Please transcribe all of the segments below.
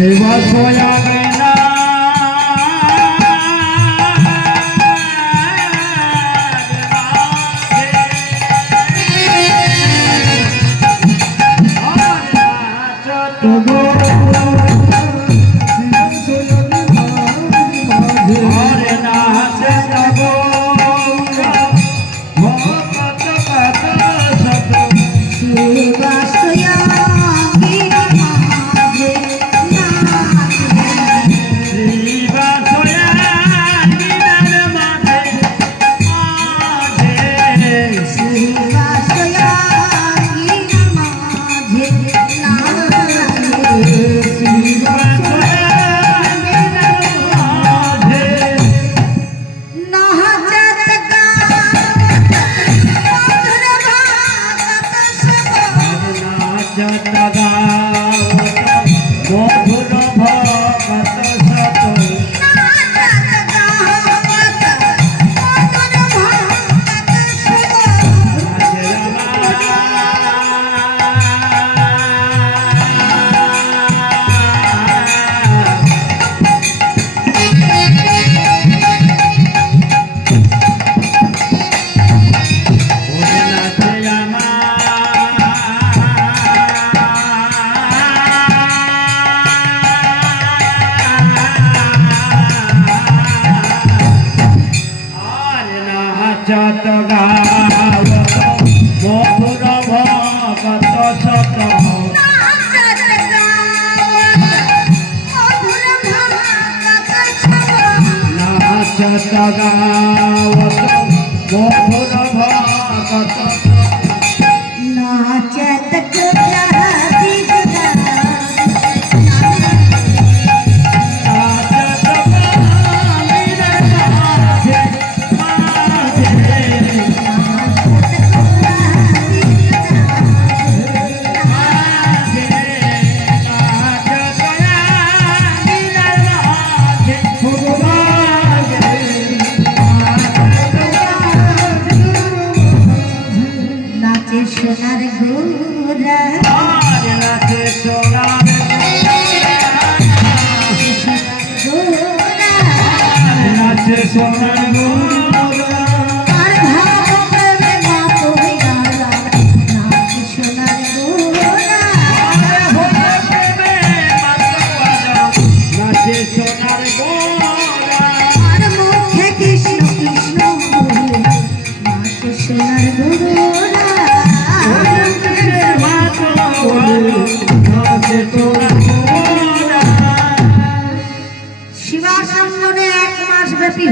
सेवा सोया बिना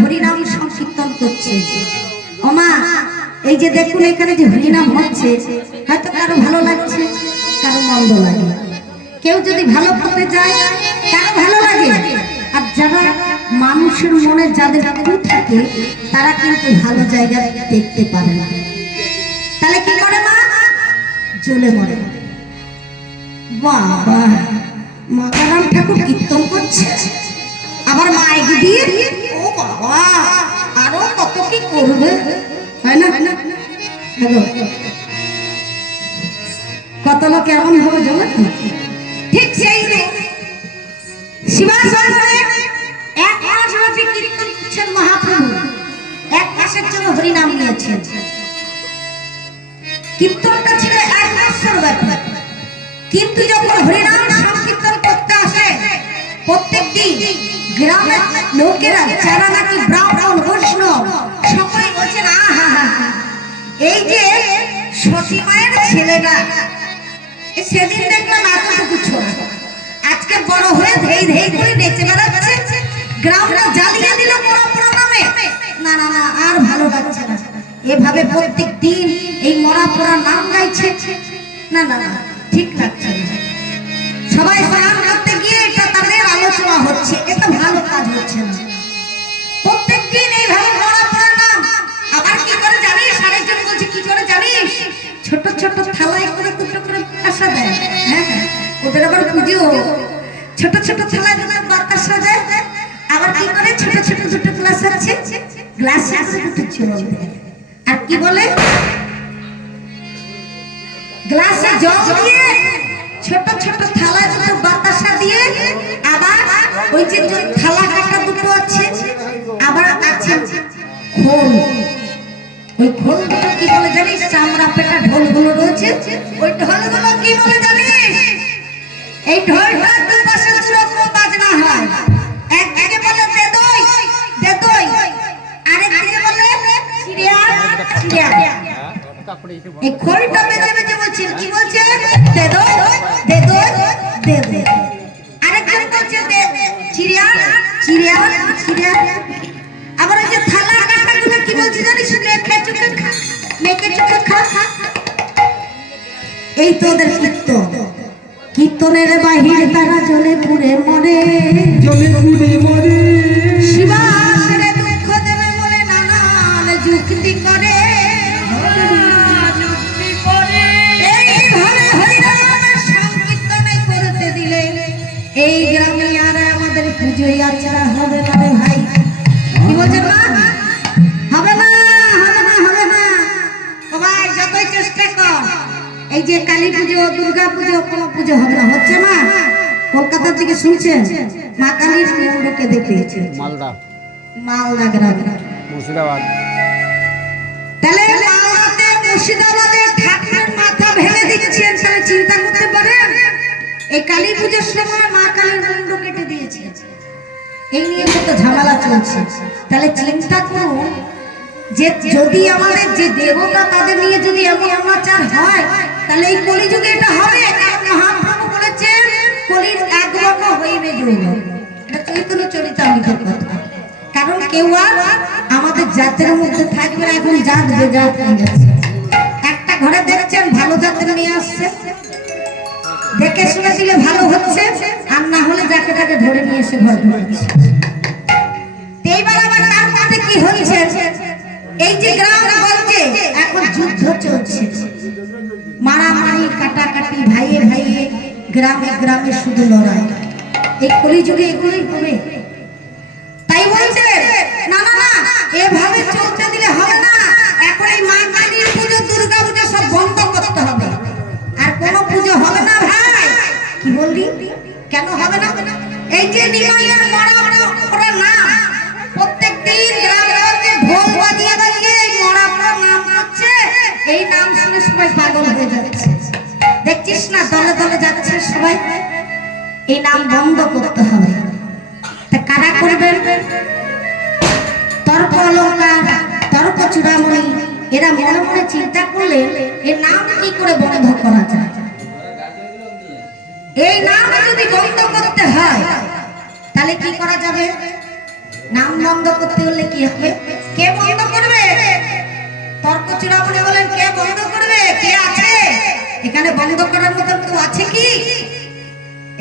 হরিনাম সংকীর্তন করছে। ওমা এই যে দেখুন এখানে যে হরিনাম হচ্ছে, হয়তো কারো ভালো লাগছে, কারো মন্দ লাগে। কেউ যদি ভালো পথে যায় কারো ভালো লাগে, আর যারা মানুষের মনে যাদের খুঁত থাকে তারা কিন্তু ভালো জায়গা দেখতে পারে না। তাহলে কি করে মা? জ্বলে মরে। বাবা মাতারাম ঠাকুর কীর্তন করছে, আবার মাইক দিয়ে ও বাবা আরো কত কি করবে, হয় না? হ্যালো, কত লোক এমন ভাবে জ্বলে। ঠিক সেই শিবাশয় এক মাস ব্যাপী কীর্তন করছেন মহাপ্রভু, এক মাসের জন্য হরিনাম নিয়েছেন। কীর্তনটা ছিল এক মাসের ব্যাপার, কিন্তু যখন হরিনাম সংকীর্তন করতে আসে প্রত্যেকদিন গ্রামের লোকেরা যারা নাকি ব্রাহ্মণ বৈষ্ণব সকলে বলছেন আহা, এই যে সতী মায়ের ছেলেরা সেদিন দেখলাম এতটুকু ছোট, আজকে বড় হয়ে ধেই ধেই করে নেচে বেড়াচ্ছে, গ্রামটা জ্বালিয়ে দিল মরাপুরা নামে। না না না, আর ভালো লাগছে না। এভাবে প্রত্যেক দিন এই মরাপুরা নাম গাইছে, না না না, ঠিক লাগছে না। সবাই স্নান করতে গিয়ে এটা তাদের আলোচনা হচ্ছে, এটা ভালো কাজ হচ্ছে না। প্রত্যেক দিন এইভাবে মরাপুরা নাম। আবার কি করে জানিস? আরেকজন বলছে কি করে জানিস? ছোট ছোট থালায় করে দুটো করে বাতাসা দেয়। হ্যাঁ হ্যাঁ, ওদের আবার পুজো, ছোট ছোট থালায় দুটো বাতাসা দেয়। আবার কি করে ছোট ছোট দুটো গ্লাস আছে, গ্লাসে দুটো জল দেয়। আর কি বলে? গ্লাসে জল দিয়ে ছোট ছোট থালায় দুটো বাতাসা দিয়ে ওই যে থালা কাটা দুটো আছে, আবার আছে খোল। ওই খোল দুটো কি বলে জানিস? চামড়া পেটা ঢোলগুলো রয়েছে, ওই ঢোলগুলো কি বলে জানিস? এই ঢোলটার দুপাশে দুরকম বাজনা হয়। একদিকে বলে দেদই দেদই, আরেকদিকে বলে চিড়িয়া চিড়িয়া। এই খোলটা বেজে বেজে বলছেন, কি বলছে? দেদই দেদই দেদই। আরেকজন বলছে চিড়িয়া চিড়িয়া চিড়িয়া। আবার ওই যে থালা কাটাগুলো কি বলছে জানিস? মেখে চুকে খা, মেখে চুকে খা। এই তো ওদের কীর্তন। কীর্তনের বাহির তারা জ্বলে পুড়ে মরে, জলে পুড়ে মরে। শিবাসরে দুঃখ দেবে বলে নানান যুক্তি করে। এইভাবে হরিনামের সংকীর্তনে করতে দিলে এই গ্রামে আর আমাদের পুজোই আচারা হবে না রে ভাই। কি বলছেন না? হবে না, হবে না, হবে না। সবাই যতই চেষ্টা কর, এই যে কালী পুজো, দুর্গা পুজো, কোনো পুজো হবে না, হচ্ছে না। কলকাতার দিকে শুনছেন মা কালীর মন্দিরকে দেখিয়েছে, মালদা মালদা গ্রামে, মুর্শিদাবাদ। তাহলে মালদাতে মুর্শিদাবাদে ঠাকুরের মাথা ভেঙে দিচ্ছেন, তাহলে চিন্তা করতে পারেন এই কালী পুজোর সময় মা কালীর মুন্ড কেটে দিয়েছে। এই নিয়ে কত ঝামেলা চলছে। তাহলে চিন্তা করুন যে যদি আমাদের যে দেবতা তাদের নিয়ে যদি এমন অনাচার হয়, তাহলে এই কলিযুগে এটা হবে। কারণ মহাপ্রভু বলেছেন কলির এক বর্ণ হইবে যৌন। এটা চৈতন্য চরিতামৃতের কথা। কারণ কেউ আর আমাদের জাতের মধ্যে থাকবে না, এখন জাত বেজাত হয়ে গেছে। একটা ঘরে দেখছেন ভালো জাতের নিয়ে আসছে, দেখে শুনে দিলে ভালো হচ্ছে, আর না হলে যাকে তাকে ধরে নিয়ে এসে ঘর ঢুকছে। এইবার আবার তার মধ্যে কি হচ্ছে? এই যে গ্রামগঞ্জে এখন যুদ্ধ চলছে, মারামারি কাটাকাটি, ভাইয়ে ভাইয়ে, গ্রামে গ্রামে শুধু লড়াই। এই কলিযুগে এগুলোই হবে। তাই বলছে না না না, এভাবে চলতে দিলে হবে না। এখন এই মা কালীর পুজো, দুর্গা পুজো সব বন্ধ করতে হবে, আর কোনো পুজো হবে না ভাই। কি বললি? কেন হবে না? এই যে নিমাইয়ের মরা মরা নাম প্রত্যেকদিন গ্রামগঞ্জে ঢোল বাজিয়ে বাজিয়ে এই মরা মরা নাম হচ্ছে, এই নাম শুনে সবাই পাগল হয়ে যাচ্ছে। দেখছিস না দলে দলে যাচ্ছে সবাই। এই নাম বন্ধ করতে হবে। তা কারা করবেন? তর্ক অলঙ্কার, তর্ক চূড়ামণি, এরা মনে মনে চিন্তা করলে এই নাম কি করে বন্ধ করা যায়। এই নাম যদি বন্ধ করতে হয় তাহলে কি করা যাবে? নাম বন্ধ করতে হলে কি হবে? কে বন্ধ করবে? তর্ক চূড়ামণি বলেন, কে বন্ধ করবে? কে আছে এখানে বন্ধ করার মতো? কেউ আছে কি?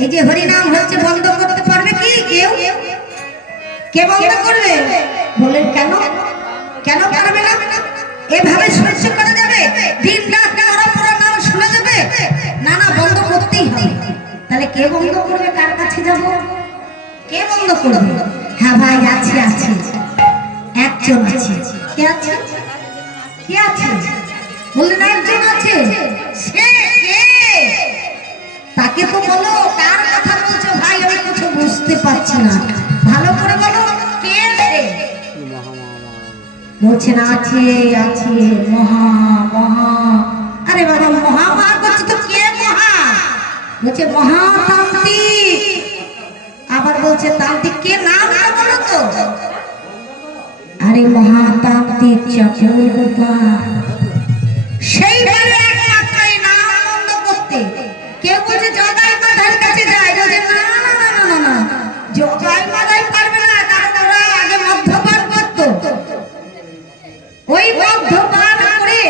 এই যে হরিনাম হচ্ছে, বন্ধ করতে পারবে কি কেউ? কে বন্ধ করবে? বলেন কেন? কেন পারবে না? এভাবে সহ্য করা যাবে? দিন রাত পুরো নাম শোনা যাবে? না না, বন্ধ করতেই হবে। তাহলে কে বন্ধ করবে? কার কাছে যাব? কে বন্ধ করবে? হ্যাঁ ভাই, আছে আছে, একজন আছে। কে আছে? কে আছে? বললেন একজন আছে। সে কে? তাকে তো বলো। কার কথা বলছো ভাই? আমি কিছু বুঝতে পারছি না, ভালো করে বলো। কে সে? বলছে না আছে আছে, মহা মহা। আরে বাবা, মহা মহা করছে তো, কে মহা? বলছে মহাতান্ত্রিক। আবার বলছে তান্ত্রিক। কে? নামটা বলো তো। আরে মহাতান্ত্রিক চক্র গোপাল। সেইবারে একমাত্র এই নাম বন্ধ করতে। কেউ বলছে জগাই মাথার কাছে যায়, বলছে না না না না না না, জগাই মাথায় পারবে না, কারণ ওরা আগে মদ্যপান করতো। ওই মদ্যপান করে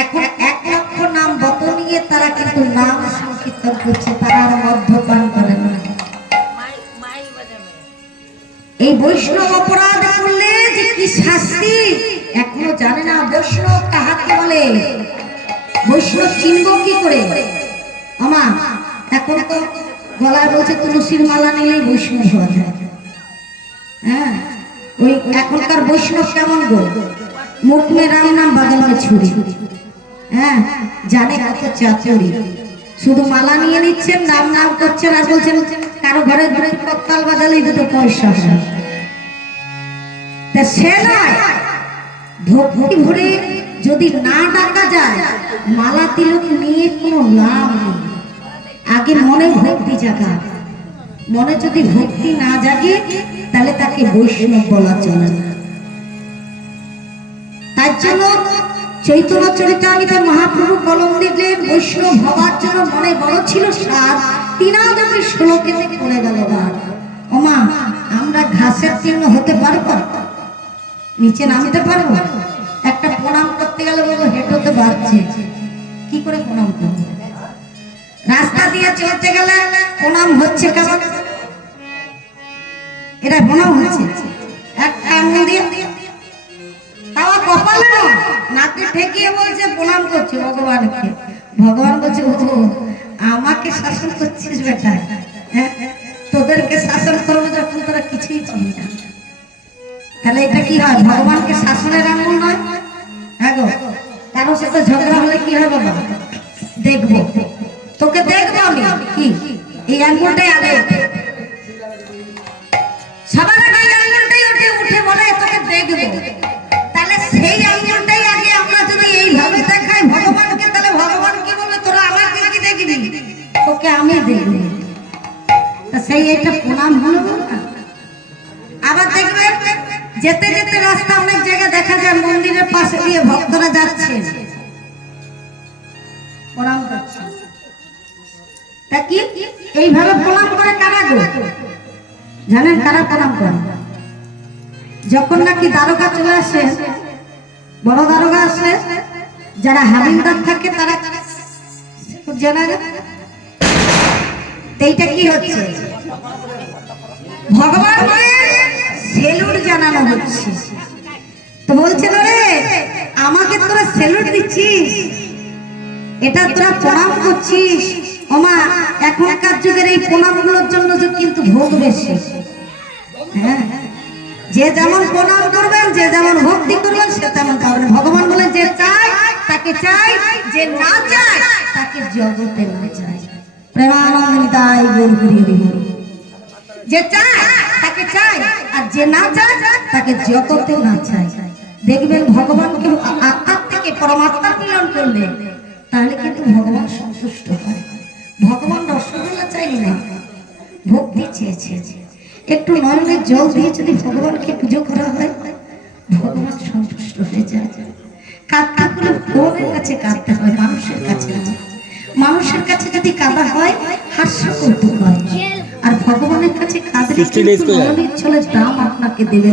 এখন 1 লক্ষ নাম বত নিয়ে তারা কিন্তু নাম সংকীর্তন করছে, তারা আর মদ্যপান করে না। এই বৈষ্ণব অপরাধ করলে যে কি শাস্তি এখনো জানে না। বৈষ্ণব কাহাকে বলে? বৈষ্ণব চিনব কি করে? আমা এখন তো গলায় বলছে তুলসীর মালা নিলেই বৈষ্ণব হওয়া যায়। হ্যাঁ, ওই এখনকার বৈষ্ণব কেমন গো? মুখ মে রাম নাম, বাগল মে ছুরি। হ্যাঁ, জানে কত চাতুরি। শুধু মালা নিয়ে নিচ্ছেন, নাম নাম করছেন, আর বলছেন কারো ঘরে দুটো কত্তাল বাজালেই দুটো পয়সা হয়। তা সে নয়, ভক্তি ভরে যদি না ডাকা যায় মালা তিলক নিয়ে কোনো লাভ নেই। আগে মনে ভক্তি জাগা, মনে যদি ভক্তি না জাগে তাহলে তাকে বৈষ্ণব বলা চলে না। তার জন্য চৈতন্য চরিতামৃতে মহাপ্রভু কলম দিলেন বৈষ্ণব হওয়ার জন্য মনে বড় ছিল সার, তিনাদেবী শ্লোকেতে করে গেল বার। ওমা আমরা ঘাসের চিহ্ন হতে পারবো, নিচে নামতে পারবো? একটা প্রণাম করতে গেলে বলবো হেঁটোতে পারছে, কি করে প্রণাম করবো? রাস্তা দিয়ে চলতে গেলে প্রণাম হচ্ছে কেমন? এটা প্রণাম হচ্ছে একটা আঙুল দিয়ে, তাও কপালে না, নাকে ঠেকিয়ে বলছে প্রণাম করছে ভগবানকে। ভগবান বলছে ও আমাকে শাসন করছিস বেটা, হ্যাঁ তোদেরকে শাসন করবো যখন তোরা কিছুই চিনি না। তাহলে এটা কি হয়? ভগবানকে শাসনের আঙুল নয়? হ্যাঁ গো, কারোর সাথে ঝগড়া হলে কি হয় বাবা? দেখবো তোকে, দেখবো আমি কি এই আঙুলটাই আগে সবার আগে এই আঙুলটাই উঠে উঠে বলে তোকে দেখবো। তাহলে সেই আঙুলটাই আগে আমরা যদি এইভাবে দেখাই ভগবানকে, তাহলে ভগবান কি বলবে? তোরা আমাকে কি দেখবি? তোকে আমি দেখবো। তা সেই এটা প্রণাম হলো না। আবার দেখবে যেতে যেতে রাস্তা অনেক জায়গায় দেখা যায় মন্দিরের পাশে দিয়ে ভক্তরা যাচ্ছে, প্রণাম করছে। তা কি এইভাবে প্রণাম করে কারা গো? জানেন কারা প্রণাম করে? যখন নাকি দারোগা চলে আসে, বড় দারোগা আসে, যারা হাবিলদার থাকে তারা জানা যায়। এইটা কি হচ্ছে? ভগবান সেলুট জানানো হচ্ছে। তো বলছেন রে আমাকে তোরা সেলুট দিচ্ছিস, এটা তোরা প্রণাম করছিস। ওমা এখনকার যুগের এই প্রণামগুলোর জন্য কিন্তু ভোগ বেশি। হ্যাঁ, যে যেমন প্রণাম করবেন, যে যেমন ভক্তি করবেন সে তেমন পাবেন। ভগবান বলেন যে চায় তাকে চাই, যে না চায় তাকে জগতে না চাই। প্রেমানন্দ তাই গৌর হরি হরি। যে চায় তাকে চাই, আর যে না চায় তাকে জগতে না চাই। দেখবেন ভগবানকে আত্মার থেকে পরমাত্মার মিলন করলে তাহলে কিন্তু ভগবান সন্তুষ্ট হয়। ভগবান রসগোল্লা চাইনি না, ভক্তি চেয়েছে। একটু নয়নের জল দিয়ে যদি ভগবানকে পুজো করা হয় ভগবান সন্তুষ্ট হয়ে যায়। কাঁদতে হলে ভগবানের কাছে কাঁদতে হয়, মানুষের কাছে না। মানুষের কাছে যদি কাঁদা হয় হাস্যকৌতুক হয়, আর ভগবানের কাছে কাঁদলে নয়নের জলের দাম আপনাকে দেবে।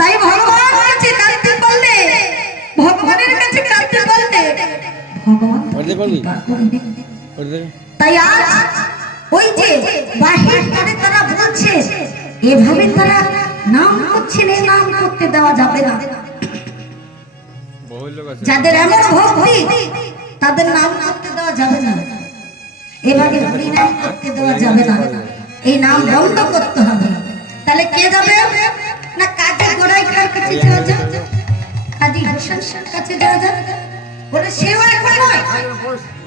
তাই ভগবানের কাছে কাঁদতে পারলে, ভগবানের কাছে কাঁদতে পারলে ভগবান তাই আজ ওই যে বাহির করে তারা বলছে এভাবে তারা নাম করছেন, এই নাম করতে দেওয়া যাবে না। যাদের এমন ভক্তি তাদের নাম করতে দেওয়া যাবে না, এভাবে হরি নাম করতে দেওয়া যাবে না, এই নাম বন্ধ করতে হবে। তাহলে কে যাবে না? কাজী গোড়াই খার কাছে যাওয়া যাবে, কাজী হোসেন শাহর কাছে যাওয়া যাবে। বলে সেও এখন নয়,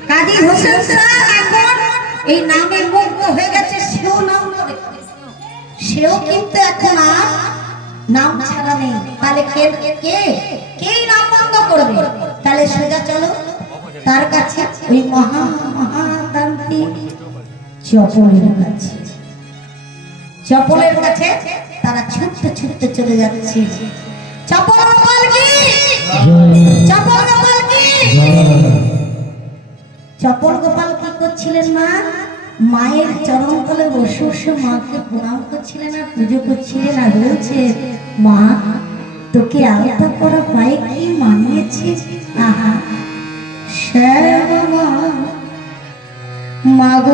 কাজী হোসেন শাহ এখন এই নামে মুগ্ধ হয়ে গেছে, সেও নাম করে, সেও কিন্তু এখন আর নাম ছাড়া নেই। তাহলে কে কে কে নাম বন্ধ করবে? তাহলে সোজা চলো তার কাছে, ওই মহাতান্ত্রিক চপলের কাছে। চপলের কাছে তারা ছুটতে ছুটতে চলে যাচ্ছে। চপল গোপাল কি, চপল গোপাল কি, চপল গোপাল কি করছিলেন? মা মায়ের চরণ তলে বসে বসে মাকে প্রণাম করছিলেন আর পুজো করছিলেন, আর বলছে মা তোকে আলতা করা পায়ে কি মানিয়েছে। আহা শ্যামা মা গো।